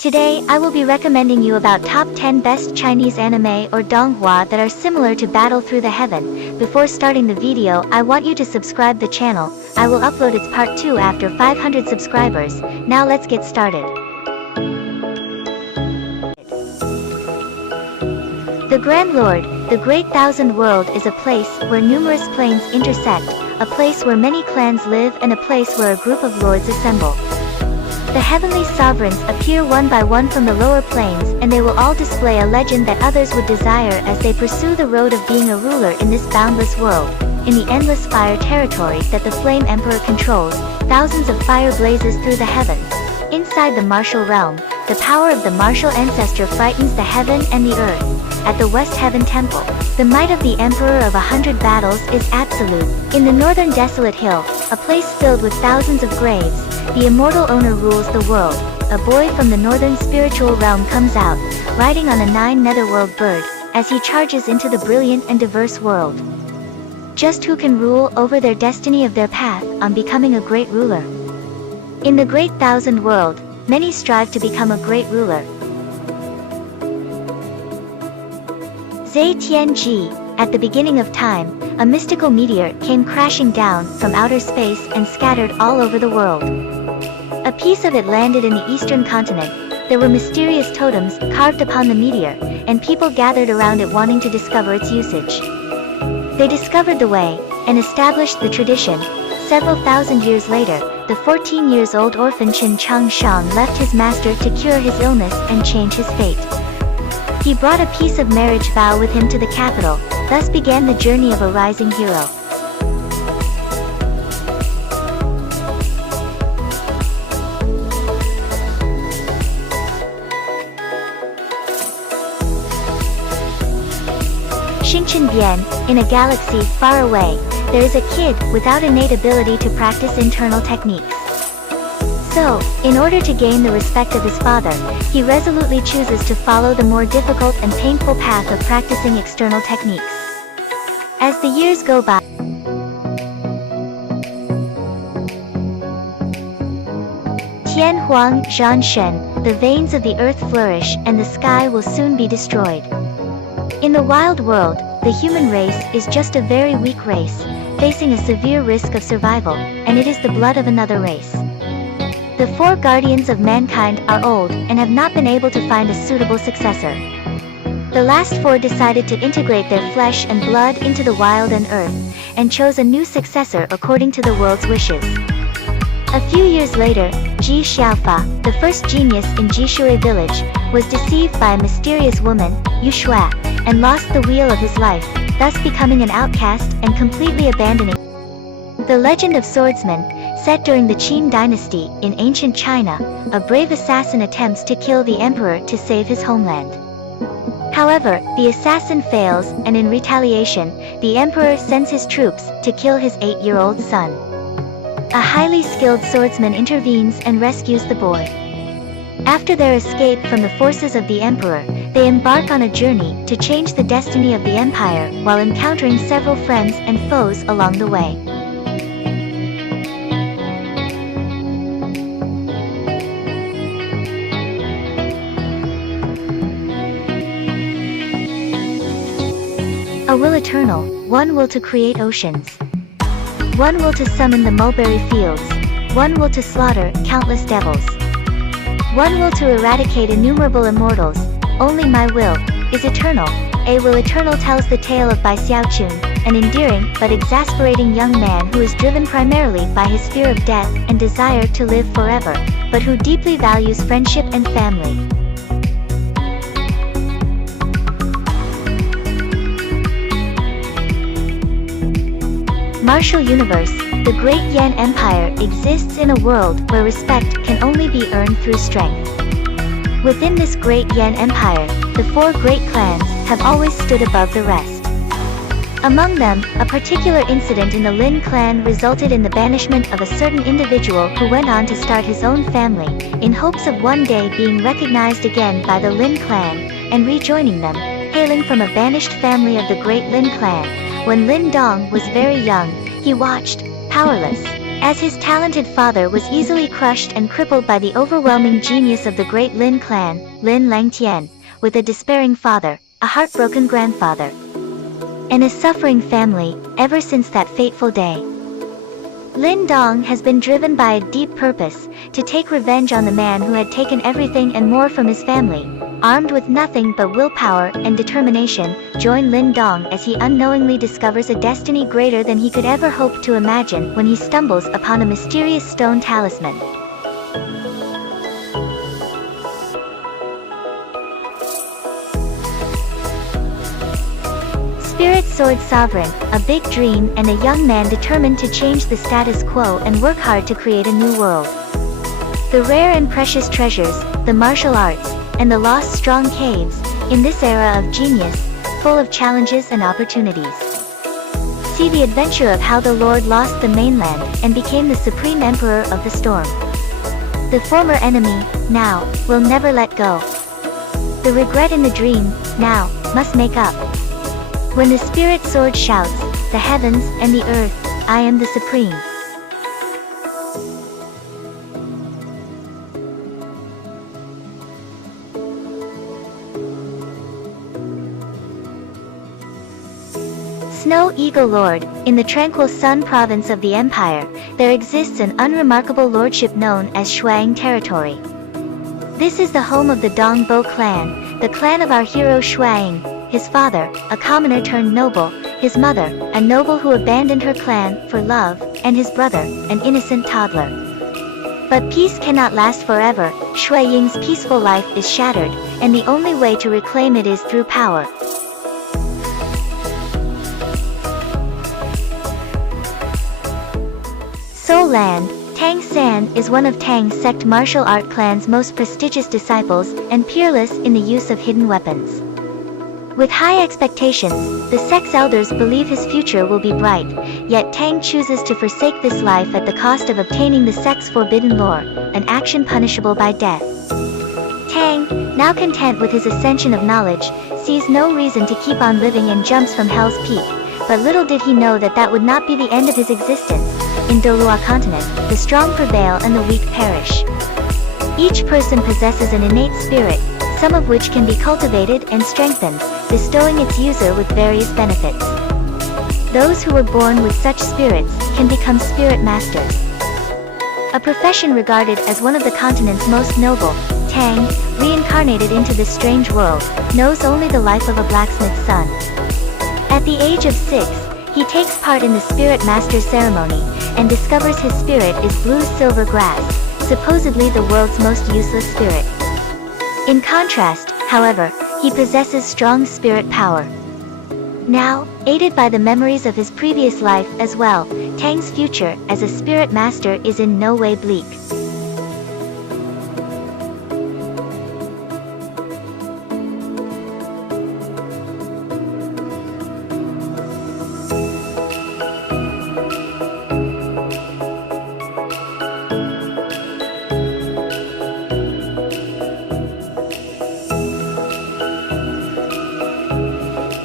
Today, I will be recommending you about top 10 best Chinese anime or Donghua that are similar to Battle Through the Heaven. Before starting the video, I want you to subscribe the channel. I will upload its part 2 after 500 subscribers. Now let's get started. The Grand Lord, the Great Thousand World is a place where numerous planes intersect, a place where many clans live and a place where a group of lords assemble. The heavenly sovereigns appear one by one from the lower planes, and they will all display a legend that others would desire as they pursue the road of being a ruler in this boundless world. In the endless fire territory that the Flame Emperor controls, thousands of fire blazes through the heavens. Inside the martial realm, the power of the martial ancestor frightens the heaven and the earth. At the West Heaven Temple, the might of the Emperor of 100 battles is absolute. In the northern desolate hill, a place filled with thousands of graves, the immortal owner rules the world. A boy from the northern spiritual realm comes out, riding on a 9 netherworld bird, as he charges into the brilliant and diverse world. Just who can rule over their destiny of their path on becoming a great ruler? In the Great Thousand World, many strive to become a great ruler. Tian. At the beginning of time, a mystical meteor came crashing down from outer space and scattered all over the world. A piece of it landed in the eastern continent. There were mysterious totems carved upon the meteor, and people gathered around it wanting to discover its usage. They discovered the way, and established the tradition. Several thousand years later, the 14-year-old orphan Cangqiong left his master to cure his illness and change his fate. He brought a piece of marriage vow with him to the capital. Thus began the journey of a rising hero. Xingchen Bian, in a galaxy far away, there is a kid without innate ability to practice internal techniques. So, in order to gain the respect of his father, he resolutely chooses to follow the more difficult and painful path of practicing external techniques. As the years go by, tian Huang Zhan Shen, the veins of the earth flourish and the sky will soon be destroyed. In the wild world, the human race is just a very weak race, facing a severe risk of survival, and it is the blood of another race. The 4 guardians of mankind are old and have not been able to find a suitable successor. The last 4 decided to integrate their flesh and blood into the wild and earth, and chose a new successor according to the world's wishes. A few years later, Ji Xiaofa, the first genius in Jishui village, was deceived by a mysterious woman, Yu Shua, and lost the wheel of his life, thus becoming an outcast and completely abandoning. The legend of swordsman, set during the Qin dynasty in ancient China, a brave assassin attempts to kill the emperor to save his homeland. However, the assassin fails, and in retaliation, the emperor sends his troops to kill his 8-year-old son. A highly skilled swordsman intervenes and rescues the boy. After their escape from the forces of the emperor, they embark on a journey to change the destiny of the empire while encountering several friends and foes along the way. A will eternal, one will to create oceans. One will to summon the mulberry fields. One will to slaughter countless devils. One will to eradicate innumerable immortals. Only my will is eternal. A will eternal tells the tale of Bai Xiaochun, an endearing but exasperating young man who is driven primarily by his fear of death and desire to live forever, but who deeply values friendship and family. Martial Universe, the Great Yan Empire exists in a world where respect can only be earned through strength. Within this Great Yan Empire, the 4 great clans have always stood above the rest. Among them, a particular incident in the Lin clan resulted in the banishment of a certain individual who went on to start his own family, in hopes of one day being recognized again by the Lin clan, and rejoining them, hailing from a banished family of the Great Lin clan. When Lin Dong was very young, he watched, powerless, As his talented father was easily crushed and crippled by the overwhelming genius of the great Lin clan, Lin Langtian, with a despairing father, a heartbroken grandfather, and a suffering family, ever since that fateful day, Lin Dong has been driven by a deep purpose, to take revenge on the man who had taken everything and more from his family. Armed with nothing but willpower and determination, join Lin Dong as he unknowingly discovers a destiny greater than he could ever hope to imagine when he stumbles upon a mysterious stone talisman. Spirit Sword Sovereign, a big dream and a young man determined to change the status quo and work hard to create a new world. The rare and precious treasures, the martial arts, and the lost strong caves, in this era of genius, full of challenges and opportunities. See the adventure of how the Lord lost the mainland and became the supreme emperor of the storm. The former enemy, now, will never let go. The regret in the dream, now, must make up. When the spirit sword shouts, the heavens and the earth, I am the supreme. Snow Eagle Lord, in the tranquil Sun province of the Empire, there exists an unremarkable lordship known as Shuang territory. This is the home of the Donghua clan, the clan of our hero Shuang. His father, a commoner turned noble, his mother, a noble who abandoned her clan for love, and his brother, an innocent toddler. But peace cannot last forever. Shui Ying's peaceful life is shattered, and the only way to reclaim it is through power. Soul Land, Tang San is one of Tang's sect martial art clan's most prestigious disciples, and peerless in the use of hidden weapons. With high expectations, the sect's elders believe his future will be bright, yet Tang chooses to forsake this life at the cost of obtaining the sect's forbidden lore, an action punishable by death. Tang, now content with his ascension of knowledge, sees no reason to keep on living and jumps from Hell's Peak, but little did he know that that would not be the end of his existence. In Donghua continent, the strong prevail and the weak perish. Each person possesses an innate spirit, some of which can be cultivated and strengthened, bestowing its user with various benefits. Those who were born with such spirits can become spirit masters. A profession regarded as one of the continent's most noble, Tang, reincarnated into this strange world, knows only the life of a blacksmith's son. At the age of 6, he takes part in the spirit master ceremony, and discovers his spirit is blue silver grass, supposedly the world's most useless spirit. In contrast, however, he possesses strong spirit power. Now, aided by the memories of his previous life as well, Tang's future as a spirit master is in no way bleak.